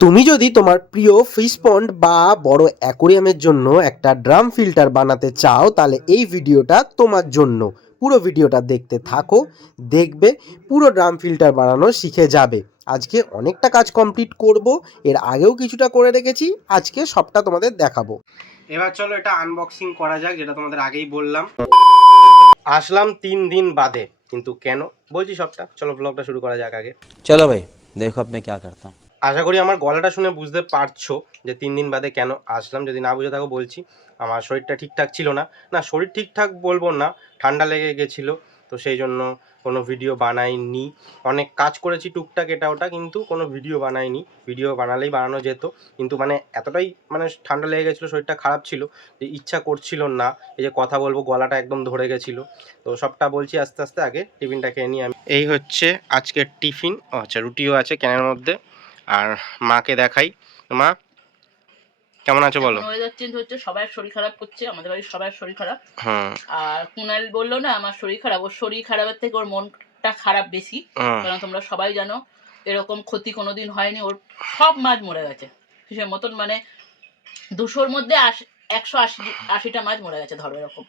তুমি যদি তোমার প্রিয় ফিশ পন্ড বা বড় অ্যাকোরিয়ামের জন্য একটা ড্রাম ফিল্টার বানাতে চাও তাহলে এই ভিডিওটা তোমার জন্য। পুরো ভিডিওটা দেখতে থাকো, দেখবে পুরো ড্রাম ফিল্টার বানানো শিখে যাবে। আজকে অনেকটা কাজ কমপ্লিট করব, এর আগেও কিছুটা করে রেখেছি, আজকে সবটা তোমাদের দেখাবো। এবার চলো এটা আনবক্সিং করা যাক, যেটা তোমাদের আগেই বললাম। আসলাম 3 দিন বাদে, কিন্তু কেন বলছি সবটা, চলো ব্লগটা শুরু করা যাক। আগে चलो भाई देखो अब मैं क्या करता हूँ। আশা করি আমার গলাটা শুনে বুঝতে পারছো যে 3 দিন বাদে কেন আসলাম। যদি না বুঝে থাকো বলছি, আমার শরীরটা ঠিকঠাক ছিল না। না, শরীর ঠিকঠাক বলবো না, ঠান্ডা লেগে গেছিলো, তো সেই জন্য কোনো ভিডিও বানাইনি। অনেক কাজ করেছি টুকটাক এটা ওটা, কিন্তু কোনো ভিডিও বানাইনি। ভিডিও বানালেই বানানো যেত, কিন্তু মানে এতটাই ঠান্ডা লেগে গেছিলো, শরীরটা খারাপ ছিল, যে ইচ্ছা করছিল না। এই যে কথা বলবো, গলাটা একদম ধরে গেছিলো। তো সবটা বলছি আস্তে আস্তে। আগে টিফিনটা খেয়ে নিই আমি। এই হচ্ছে আজকের টিফিন। আচ্ছা, রুটিও আছে ক্যানের মধ্যে। আর মাকে দেখাই। মা কেমন আছো বলো? ওয়েদার চেঞ্জ হচ্ছে, সবার শরীর খারাপ করছে, আমাদের বাড়ির সবার শরীর খারাপ। হুম। আর কুনাল বললো না আমার শরীর খারাপ, ওর শরীর খারাপের থেকে ওর মনটা খারাপ বেশি। কারণ তোমরা সবাই জানো এরকম ক্ষতি কোনোদিন হয়নি, ওর সব মাছ মরে গেছে কিসের মতন, মানে 200-র মধ্যে 180টা মাছ মরে গেছে, ধরো এরকম।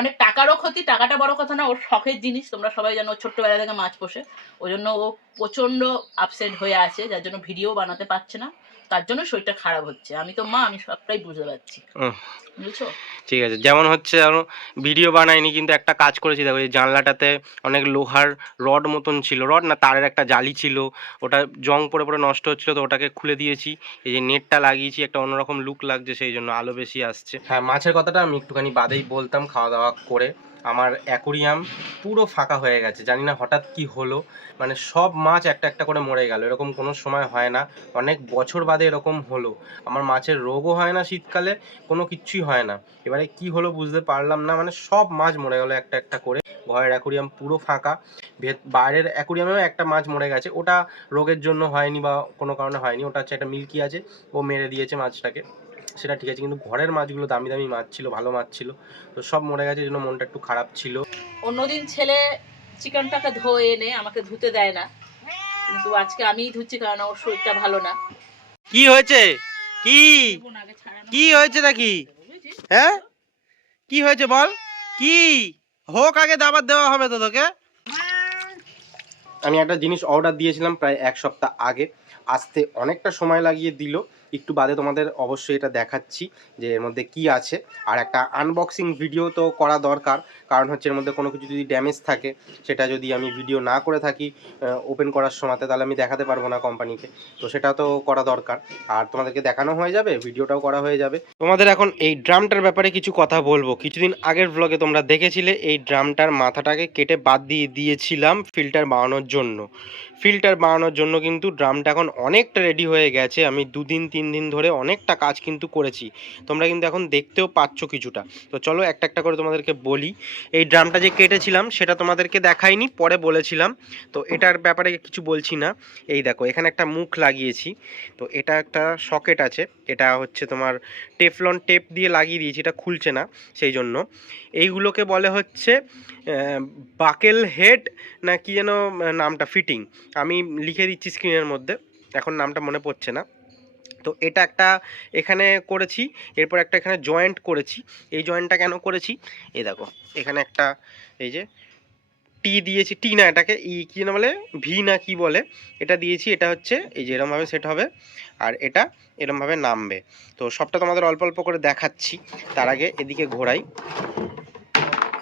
অনেক টাকারও ক্ষতি, টাকাটা বড় কথা না, ওর শখের জিনিস, তোমরা সবাই জানো ছোট্টবেলা থেকে মাছ পোষে। ওই জন্য ও প্রচন্ড আপসেট হয়ে আছে, যার জন্য ভিডিও বানাতে পারছে না, তার জন্য শরীরটা খারাপ হচ্ছে। আমি তো মা, আমি সবটাই বুঝতে পারছি, বুঝছো? ঠিক আছে, যেমন হচ্ছে আরো ভিডিও বানাইনি, কিন্তু একটা কাজ করেছি। দেখো এই জানলাটাতে অনেক লোহার রড মতন ছিল, রড না তারের একটা জালি ছিল, ওটা জং পড়ে পড়ে নষ্ট হচ্ছিল, তো ওটাকে খুলে দিয়েছি। এই যে নেটটা লাগিয়েছি, একটা অন্যরকম লুক লাগছে, সেই জন্য আলো বেশি আসছে। হ্যাঁ, মাছের কথাটা আমি একটুখানি বাদেই বলতাম। খাওয়া দাওয়া করে আমার অ্যাকোরিয়াম পুরো ফাঁকা হয়ে গেছে, জানি না হঠাৎ কি হলো। সব মাছ একটা একটা করে মরে গেল, এরকম কোনো সময় হয় না। অনেক বছর বাদে এরকম হলো। আমার মাছের রোগও হয় না শীতকালে, কোনো কিচ্ছুই হয় না। এবারে কি হলো বুঝতে পারলাম না, সব মাছ মরে গেল একটা একটা করে। ঘরের অ্যাকোরিয়াম পুরো ফাঁকা। বাইরের অ্যাকোরিয়ামেও একটা মাছ মরে গেছে, ওটা রোগের জন্য হয়নি বা কোনো কারণে হয়নি, ওটা হচ্ছে একটা মিল্কি আছে, ও মেরে দিয়েছে মাছটাকে, সেটা ঠিক আছে। কিন্তু ঘরের মাছগুলো দামি দামি মাছ ছিল, ভালো মাছ ছিল, তো সব মরে গেছে, এই জন্য মনটা একটু খারাপ ছিল। অন্যদিন ছেলে চিকেনটাকে ধুয়ে এনে আমাকে ধুতে দেয় না, কিন্তু আজকে আমিই ধুচ্ছি, কারণ ওর শরীরটা ভালো না। কি হয়েছে? কি কি হয়েছে নাকি? হ্যাঁ, কি হয়েছে বল? কি হোক, আগে দাবার দেওয়া হবে তো তোকে। আমি একটা জিনিস অর্ডার দিয়েছিলাম প্রায় 1 সপ্তাহ আগে, আসতে অনেকটা সময় লাগিয়ে দিল। একটু বাদে তোমাদের অবশ্যই এটা দেখাচ্ছি যে এর মধ্যে কি আছে। আর একটা আনবক্সিং ভিডিও তো করা দরকার, কারণ হচ্ছে এর মধ্যে কোনো কিছু যদি ড্যামেজ থাকে, সেটা যদি আমি ভিডিও না করে থাকি ওপেন করার সময়তে, তাহলে আমি দেখাতে পারবো না কোম্পানিকে, তো সেটা তো করা দরকার। আর তোমাদেরকে দেখানো হয়ে যাবে, ভিডিওটাও করা হয়ে যাবে। তোমাদের এখন এই ড্রামটার ব্যাপারে কিছু কথা বলবো। কিছুদিন আগের ব্লগে তোমরা দেখেছিলে এই ড্রামটার মাথাটাকে কেটে বাদ দিয়ে দিয়েছিলাম ফিল্টার বানানোর জন্য। ফিল্টার বানানোর জন্য কিন্তু ড্রামটা এখন অনেকটা রেডি হয়ে গেছে। আমি 2-3 দিন ধরে অনেকটা কাজ কিন্তু করেছি, তোমরা কিন্তু এখন দেখতেও পাচ্ছ কিছুটা। তো চলো একটা একটা করে তোমাদেরকে বলি। এই ড্রামটা যে কেটেছিলাম সেটা তোমাদেরকে দেখাইনি, পরে বলেছিলাম, তো এটার ব্যাপারে কিছু বলছি না। এই দেখো এখানে একটা মুখ লাগিয়েছি, তো এটা একটা সকেট আছে, এটা হচ্ছে তোমার টেফলন টেপ দিয়ে লাগিয়ে দিয়েছি, এটা খুলছে না, সেই জন্য। এইগুলোকে বলে হচ্ছে বাকেল হেড না কি যেন নামটা, ফিটিং। আমি লিখে দিচ্ছি স্ক্রিনের মধ্যে, এখন নামটা মনে পড়ছে না। তো এটা একটা এখানে করেছি, এরপর একটা এখানে জয়েন্ট করেছি। এই জয়েন্টটা কেন করেছি, এই দেখো এখানে একটা, এই যে টি দিয়েছি, টি না এটাকে ই কি না বলে, ভি না কি বলে, এটা দিয়েছি। এটা হচ্ছে এই যে এরমভাবে সেট হবে, আর এটা এরমভাবে নামবে। তো সবটা তোমাদের অল্প অল্প করে দেখাচ্ছি। তার আগে এদিকে ঘোরাই।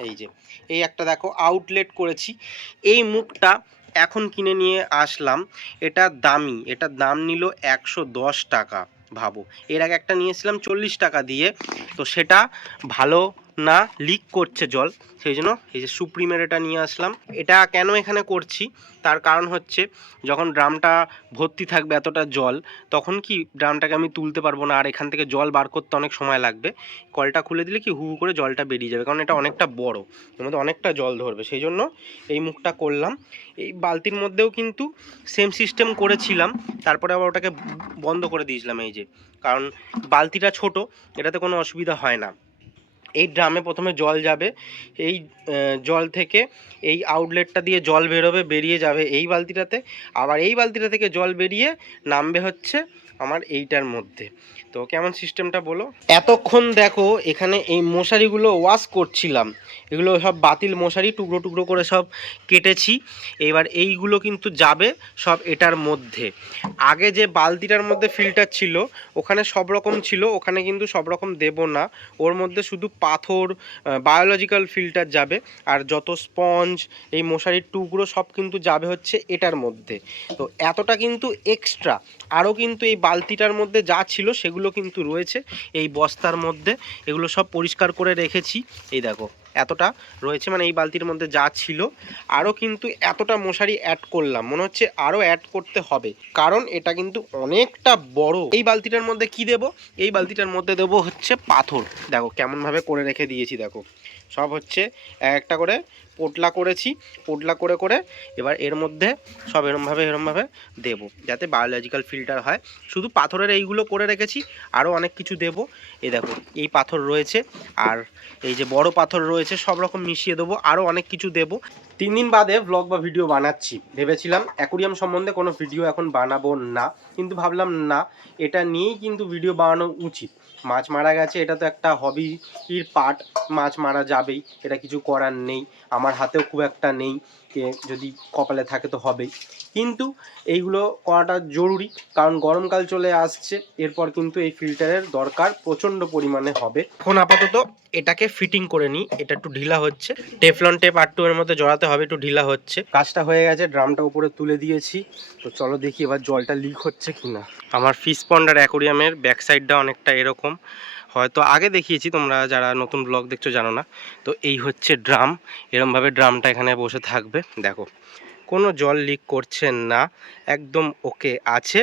এই যে এই একটা দেখো আউটলেট করেছি। এই মুখটা এখন কিনে নিয়ে আসলাম, এটা দামি, এটার দাম নিল 110 টাকা। ভাবো, এর আগে একটা নিয়েছিলাম 40 টাকা দিয়ে, তো সেটা ভালো না, লিক করছে জল, সেই জন্য এই যে সুপ্রিমের এটা নিয়ে আসলাম। এটা কেন এখানে করছি, তার কারণ হচ্ছে যখন ড্রামটা ভর্তি থাকবে এতটা জল, তখন কি ড্রামটাকে আমি তুলতে পারবো না, আর এখান থেকে জল বার করতে অনেক সময় লাগবে। কলটা খুলে দিলে কি হু হু করে জলটা বেরিয়ে যাবে, কারণ এটা অনেকটা বড়, এর মধ্যে অনেকটা জল ধরবে, সেই জন্য এই মুখটা করলাম। এই বালতির মধ্যেও কিন্তু সেম সিস্টেম করেছিলাম, তারপরে আবার ওটাকে বন্ধ করে দিয়েছিলাম, এই যে, কারণ বালতিটা ছোট, এটাতে কোনো অসুবিধা হয় না। এই ড্রামে প্রথমে জল যাবে, এই জল থেকে এই আউটলেটটা দিয়ে জল বেরোবে, বেরিয়ে যাবে এই বালতিটাতে, আবার এই বালতিটা থেকে জল বেরিয়ে নামবে হচ্ছে আমার এইটার মধ্যে। তো কেমন সিস্টেমটা বলো। এতক্ষণ দেখো এখানে এই মশারিগুলো ওয়াশ করছিলাম, এগুলো সব বাতিল মশারি, টুকরো টুকরো করে সব কেটেছি। এবার এইগুলো কিন্তু যাবে সব এটার মধ্যে। আগে যে বালতিটার মধ্যে ফিল্টার ছিল ওখানে সব রকম ছিল, ওখানে কিন্তু সব রকম দেব না, ওর মধ্যে শুধু পাথর বায়োলজিক্যাল ফিল্টার যাবে, আর যত স্পঞ্জ এই মশারির টুকরো সব কিন্তু যাবে হচ্ছে এটার মধ্যে। তো এতটা কিন্তু এক্সট্রা, আরও কিন্তু এই বালতিটার মধ্যে যা ছিল সেগুলো কিন্তু রয়েছে এই বস্তার মধ্যে, এগুলো সব পরিষ্কার করে রেখেছি। এই দেখো এতটা রয়েছে, মানে এই বালতির মধ্যে যা ছিল, আরও কিন্তু এতটা মশারি অ্যাড করলাম, মনে হচ্ছে আরও অ্যাড করতে হবে, কারণ এটা কিন্তু অনেকটা বড়। এই বালতিটার মধ্যে কি দেব, এই বালতিটার মধ্যে দেবো হচ্ছে পাথর। দেখো কেমনভাবে করে রেখে দিয়েছি, দেখো সব হচ্ছে একটা করে পোটলা করেছি, পোটলা করে করে এবার এর মধ্যে সব এরমভাবে দেবো যাতে বায়োলজিক্যাল ফিল্টার হয়। শুধু পাথরের এইগুলো করে রেখেছি, আরও অনেক কিছু দেব। এই দেখো এই পাথর রয়েছে, আর এই যে বড় পাথর রয়েছে, সব রকম মিশিয়ে দেবো, আরও অনেক কিছু দেবো। 3 দিন বাদে ব্লগ বা ভিডিও বানাচ্ছি, ভেবেছিলাম অ্যাকোরিয়াম সম্বন্ধে কোনো ভিডিও এখন বানাবো না, কিন্তু ভাবলাম না, এটা নিয়েই কিন্তু ভিডিও বানানো উচিত। মাছ মারা গেছে, এটা তো একটা হবির পার্ট, মাছ মারা যাবেই, এটা কিছু করার নেই, আমার হাতেও খুব একটা নেই, কে যদি কপালে থাকে তো হবেই, কিন্তু এইগুলো করাটা জরুরি, কারণ গরমকাল চলে আসছে, এরপর কিন্তু এই ফিল্টারের দরকার প্রচণ্ড পরিমাণে হবে। এখন আপাতত এটাকে ফিটিং করে নিই, এটা একটু ঢিলা হচ্ছে, টেফলন টেপ আর এর মধ্যে জড়াতে হবে, একটু ঢিলা হচ্ছে। কাজটা হয়ে গেছে, ড্রামটা উপরে তুলে দিয়েছি, তো চলো দেখি এবার জলটা লিক হচ্ছে কিনা। আমার ফিশ পন্ড আর অ্যাকোরিয়ামের ব্যাক সাইডটা অনেকটা এরকম, হয়তো আগে দেখিয়েছি, তোমরা যারা নতুন ব্লগ দেখছো জানো না। তো এই হচ্ছে ড্রাম, এরমভাবে ড্রামটা এখানে বসে থাকবে, দেখো কোনো জল লিক করছে না, একদম ওকে আছে।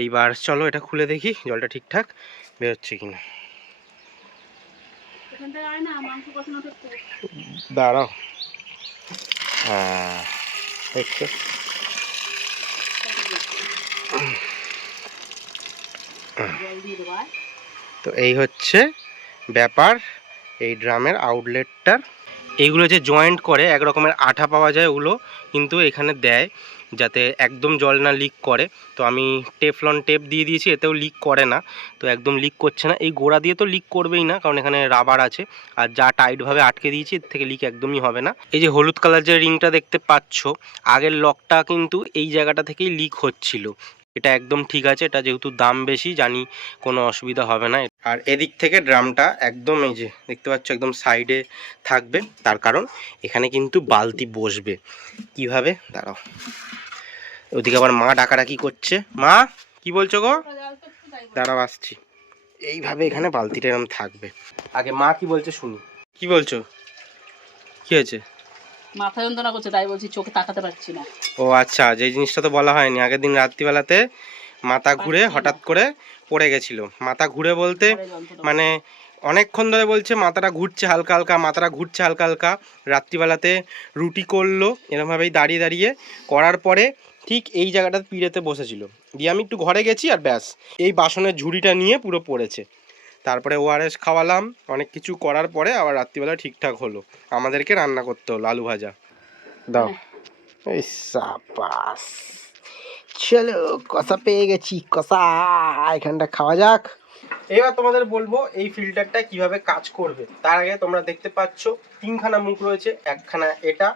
এইবার চলো এটা খুলে দেখি জলটা ঠিকঠাক বেরোচ্ছে কিনা। দাঁড়াও, হ্যাঁ দেখছো, তো এই হচ্ছে ব্যাপার এই ড্রামের আউটলেটটার। এইগুলো যে জয়েন্ট করে এক রকমের আঠা পাওয়া যায়, ওগুলো কিন্তু এখানে দেয় যাতে একদম জল না লিক করে। তো আমি টেফলন টেপ দিয়ে দিয়েছি, এতেও লিক করে না, তো একদম লিক করছে না। এই গোড়া দিয়ে তো লিক করবেই না, কারণ এখানে রাবার আছে, আর যা টাইটভাবে আটকে দিয়েছি এর থেকে লিক একদমই হবে না। এই যে হলুদ কালার যে রিংটা দেখতে পাচ্ছ, আগের লকটা কিন্তু এই জায়গাটা থেকেই লিক হচ্ছিল, এটা একদম ঠিক আছে, এটা যেহেতু দাম বেশি জানি কোনো অসুবিধা হবে না। আর এদিক থেকে ড্রামটা একদম এই যে দেখতে পাচ্ছ একদম সাইডে থাকবে, তার কারণ এখানে কিন্তু বালতি বসবে। কিভাবে, দাঁড়াও, ওদিকে আবার মা ডাকাডাকি করছে, মা কি বলছো গো, দাঁড়াও আসছি। এইভাবে এখানে বালতিটা এরকম থাকবে, আগে মা কি বলছে শুনি। কি বলছো, কি হয়েছে? মাথা যন্ত্রণা করছে, তাই বলছি চোখে তাকাতে পারছি না। ও আচ্ছা, যে জিনিসটা তো বলা হয়নি, আগের দিন রাত্রিবেলাতে মাথা ঘুরে হঠাৎ করে পড়ে গেছিল। মাথা ঘুরে বলতে মানে অনেকক্ষণ ধরে বলছে মাথাটা ঘুরছে হালকা হালকা, মাথাটা ঘুরছে হালকা হালকা। রাত্রিবেলাতে রুটি করলো এরমভাবেই দাঁড়িয়ে দাঁড়িয়ে, করার পরে ঠিক এই জায়গাটাতে পিড়েতে বসেছিল, দিয়ে আমি একটু ঘরে গেছি আর ব্যাস এই বাসনের ঝুড়িটা নিয়ে পুরো পড়েছে। তারপরে ওআরএস খাওয়ালাম, অনেক কিছু করার পরে আবার রাত্রিবেলা ঠিকঠাক হলো, আমাদেরকে রান্না করতে হলো আলু ভাজা। দাও, এই সাবাস, চলো কষা পেয়ে গেছি, কষা এখানটা খাওয়া যাক। এবার তোমাদের বলবো এই ফিল্টারটা কিভাবে কাজ করবে। তার আগে তোমরা দেখতে পাচ্ছ 3খানা মুখ রয়েছে, একখানা এটা,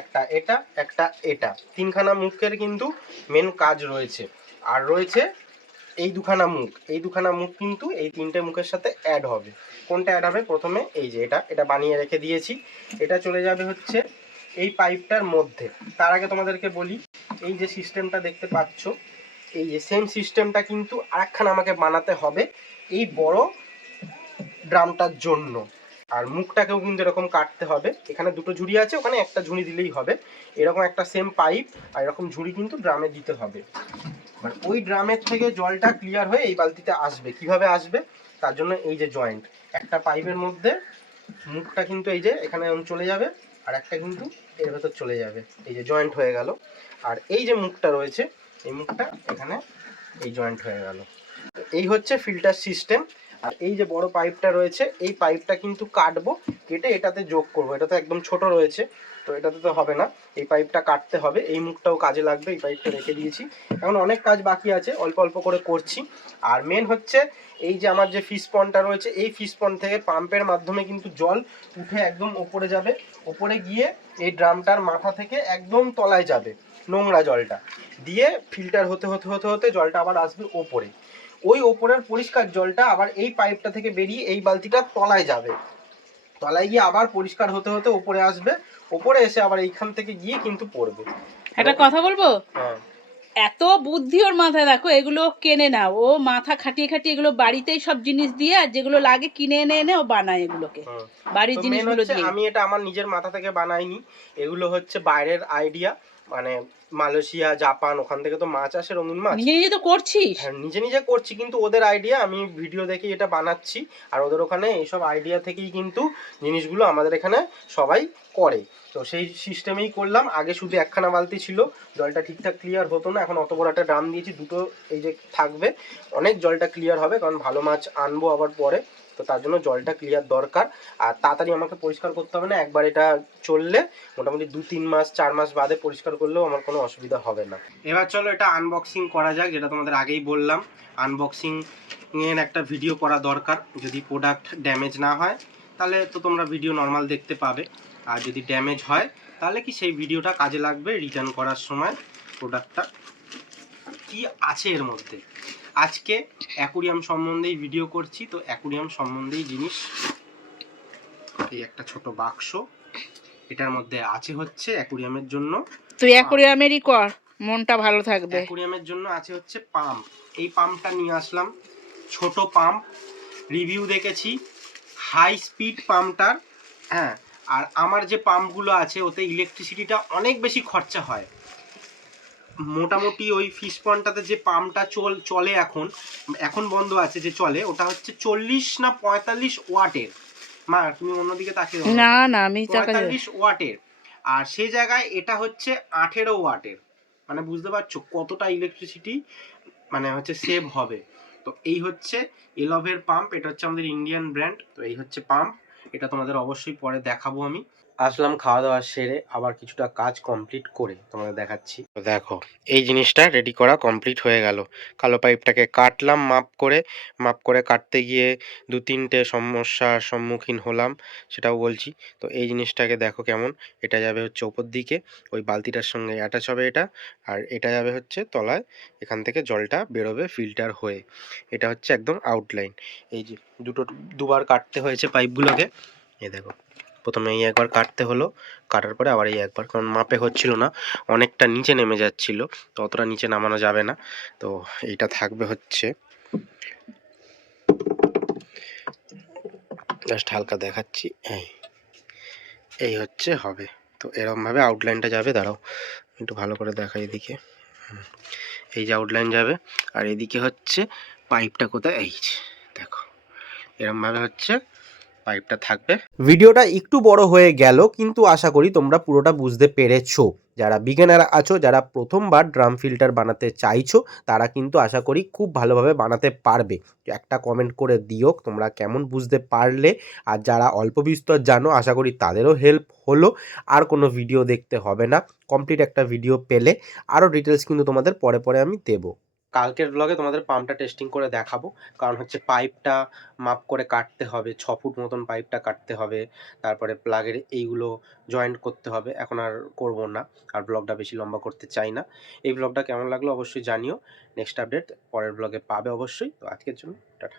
একটা এটা, একটা এটা, 3খানা মুখের কিন্তু মেন কাজ রয়েছে। আর রয়েছে এই 2খানা মুখ, এই 2খানা মুখ কিন্তু এই 3টে মুখের সাথে অ্যাড হবে। কোনটা অ্যাড হবে, প্রথমে এই যে এটা বানিয়ে রেখে দিয়েছি, এটা চলে যাবে হচ্ছে এই পাইপটার মধ্যে। তার আগে তোমাদেরকে বলি, এই যে সিস্টেমটা দেখতে পাচ্ছ, এই যে সেম সিস্টেমটা কিন্তু আরেকখানা আমাকে বানাতে হবে এই বড় ড্রামটার জন্য। আর মুখটাকেও কিন্তু এরকম কাটতে হবে, এখানে 2টো ঝুড়ি আছে, ওখানে একটা ঝুড়ি দিলেই হবে। এরকম একটা সেম পাইপ আর এরকম ঝুড়ি কিন্তু ড্রামে দিতে হবে। মানে ওই ড্রামের থেকে জলটা ক্লিয়ার হয়ে এই বালতিতে আসবে। কিভাবে আসবে, তার জন্য এই যে জয়েন্ট, একটা পাইপের মধ্যে মুখটা কিন্তু এই যে এখানে চলে যাবে, আর একটা কিন্তু এর ভেতর চলে যাবে, এই যে জয়েন্ট হয়ে গেল। আর এই যে মুখটা রয়েছে, এই মুখটা এখানে এই জয়েন্ট হয়ে গেল। এই হচ্ছে ফিল্টার সিস্টেম। আর এই যে বড় পাইপটা রয়েছে, এই পাইপটা কিন্তু কাটবো, কেটে এটাতে যোগ করবো। এটা তো একদম ছোট রয়েছে, তো এটাতে তো হবে না, এই পাইপটা কাটতে হবে। এই মুখটাও কাজে লাগবে, এই পাইপটা রেখে দিয়েছি। এখন অনেক কাজ বাকি আছে, অল্প অল্প করে করছি। আর মেন হচ্ছে এই যে আমার যে ফিশ পন্ডটা রয়েছে, এই ফিশ পন্ড থেকে পাম্পের মাধ্যমে কিন্তু জল উঠে একদম ওপরে যাবে, ওপরে গিয়ে এই ড্রামটার মাথা থেকে একদম তলায় যাবে নোংরা জলটা, দিয়ে ফিল্টার হতে হতে হতে হতে জলটা আবার আসবে ওপরে। ওই ওপরের পরিষ্কার জলটা আবার এই পাইপটা থেকে বেরিয়ে এই বালতিটা তলায় যাবে, তলায় গিয়ে আবার পরিষ্কার হতে হতে ওপরে আসবে, ওপরে এসে আবার এইখান থেকে গিয়ে কিন্তু পড়বে। একটা কথা বলবো, হ্যাঁ, এত বুদ্ধি ওর মাথায়, দেখো এগুলো কেনে না, ও মাথা খাটিয়ে খাটিয়ে এগুলো বাড়িতেই সব জিনিস দিয়ে, আর যেগুলো লাগে কিনে এনে এনে ও বানায় এগুলোকে, বাড়ির জিনিসগুলো দিয়ে। আমি এটা আমার নিজের মাথা থেকে বানাইনি, এগুলো হচ্ছে বাইরের আইডিয়া, মানে মালয়েশিয়া, জাপান, ওখান থেকে তো মাছ আসে, রঙিন মাছ। নিজে নিজে তো করছিস? হ্যাঁ, নিজে নিজে করছি, কিন্তু ওদের আইডিয়া, আমি ভিডিও দেখে এটা বানাচ্ছি। আর ওদের ওখানে এইসব আইডিয়া থেকেই কিন্তু জিনিসগুলো আমাদের এখানে সবাই করে। তো সেই সিস্টেমেই করলাম। আগে শুধু একখানা বালতি ছিল, জলটা ঠিকঠাক ক্লিয়ার হতো না। এখন অত বড় একটা ড্রাম দিয়েছি, দুটো এই যে থাকবে, অনেক জলটা ক্লিয়ার হবে, কারণ ভালো মাছ আনবো আবার পরে, তো তার জন্য জলটা ক্লিয়ার দরকার। আর তাড়াতাড়ি আমাকে পরিষ্কার করতে হবে না, একবার এটা চললে মোটামুটি 2-3 মাস 4 মাস বাদে পরিষ্কার করলেও আমার কোনো অসুবিধা হবে না। এবার চলো এটা আনবক্সিং করা যাক, যেটা তোমাদের আগেই বললাম, আনবক্সিং এর একটা ভিডিও করা দরকার। যদি প্রোডাক্ট ড্যামেজ না হয় তাহলে তো তোমরা ভিডিও নর্মাল দেখতে পাবে, আর যদি ড্যামেজ হয় তাহলে কি সেই ভিডিওটা কাজে লাগবে রিটার্ন করার সময়। প্রোডাক্টটা কি আছে এর মধ্যে, আজকে অ্যাকুরিয়াম সম্বন্ধেই ভিডিও করছি, তো অ্যাকুরিয়াম সম্বন্ধেই জিনিস। এই একটা ছোট বাক্স, এটার মধ্যে আছে হচ্ছে অ্যাকুরিয়ামের জন্য, তুই অ্যাকুরিয়ামেরই কর, মনটা ভালো থাকবে। অ্যাকুরিয়ামের জন্য আছে হচ্ছে পাম্প। এই পাম্পটা নিয়ে আসলাম, ছোট পাম্প, রিভিউ দেখেছি হাই স্পিড পাম্পটার। হ্যাঁ, আর আমার যে পাম্পগুলো আছে ওতে ইলেকট্রিসিটিটা অনেক বেশি খরচা হয়। মোটামুটি ওই ফিশ পন্ডটাতে যে পাম্পটা চলে এখন এখন বন্ধ আছে, যে চলে ওটা হচ্ছে 40 না 45 ওয়াটের। মা তুমি অন্যদিকে তাকিয়ে দাও। না না, আমি 45 ওয়াটের, আর সেই জায়গায় এটা হচ্ছে 18 ওয়াটের। মানে বুঝতে পারছো কতটা ইলেকট্রিসিটি মানে হচ্ছে সেভ হবে। তো এই হচ্ছে এলভের পাম্প, এটা হচ্ছে আমাদের ইন্ডিয়ান ব্র্যান্ড। তো এই হচ্ছে পাম্প, এটা তোমাদের অবশ্যই পরে দেখাবো। আমি আসলাম খাওয়া দাওয়া সেরে, আবার কিছুটা কাজ কমপ্লিট করে তোমাদের দেখাচ্ছি। তো দেখো এই জিনিসটা রেডি করা কমপ্লিট হয়ে গেল। কালো পাইপটাকে কাটলাম মাপ করে কাটতে গিয়ে 2-3টে সমস্যার সম্মুখীন হলাম, সেটাও বলছি। তো এই জিনিসটাকে দেখো কেমন, এটা যাবে হচ্ছে ওপর দিকে, ওই বালতিটার সঙ্গে অ্যাটাচ হবে এটা, আর এটা যাবে হচ্ছে তলায়, এখান থেকে জলটা বেরোবে ফিল্টার হয়ে। এটা হচ্ছে একদম আউটলাইন। এই যে দুবার কাটতে হয়েছে পাইপগুলোকে, এই দেখো, প্রথমে এই একবার কাটতে হলো, কাটার পরে আবার এই একবার, কারণ মাপে হচ্ছিল না, অনেকটা নিচে নেমে যাচ্ছিল, তো অতটা নিচে নামানো যাবে না। তো এইটা থাকবে হচ্ছে, জাস্ট হালকা দেখাচ্ছি, এই হচ্ছে হবে। তো এরকমভাবে আউটলাইনটা যাবে, দাঁড়াও একটু ভালো করে দেখা এদিকে, এই যে আউটলাইন যাবে, আর এদিকে হচ্ছে পাইপটা কোথায়, এই দেখো এরকমভাবে হচ্ছে পাইপটা থাকবে। ভিডিওটা একটু বড় হয়ে গেল, কিন্তু আশা করি তোমরা পুরোটা বুঝতে পেরেছো। যারা বিগিনার আছো, যারা প্রথমবার ড্রাম ফিল্টার বানাতে চাইছো, তারা কিন্তু আশা করি খুব ভালোভাবে বানাতে পারবে। একটা কমেন্ট করে দিও তোমরা কেমন বুঝতে পারলে। আর যারা অল্প বিস্তর জানো, আশা করি তাদেরও হেল্প হলো। আর কোনো ভিডিও দেখতে হবে না, কমপ্লিট একটা ভিডিও পেলে। আরও ডিটেলস কিন্তু তোমাদের পরে পরে আমি দেবো। কালকের ব্লগে তোমাদের পাম্পটা টেস্টিং করে দেখাবো, কারণ হচ্ছে পাইপটা মাপ করে কাটতে হবে, 6 ফুট মতন পাইপটা কাটতে হবে, তারপরে প্লাগের এইগুলো জয়েন্ট করতে হবে। এখন আর করবো না, আর ব্লগটা বেশি লম্বা করতে চাই না। এই ব্লগটা কেমন লাগলো অবশ্যই জানিও। নেক্সট আপডেট পরের ব্লগে পাবে অবশ্যই। তো আজকের জন্য টাটা।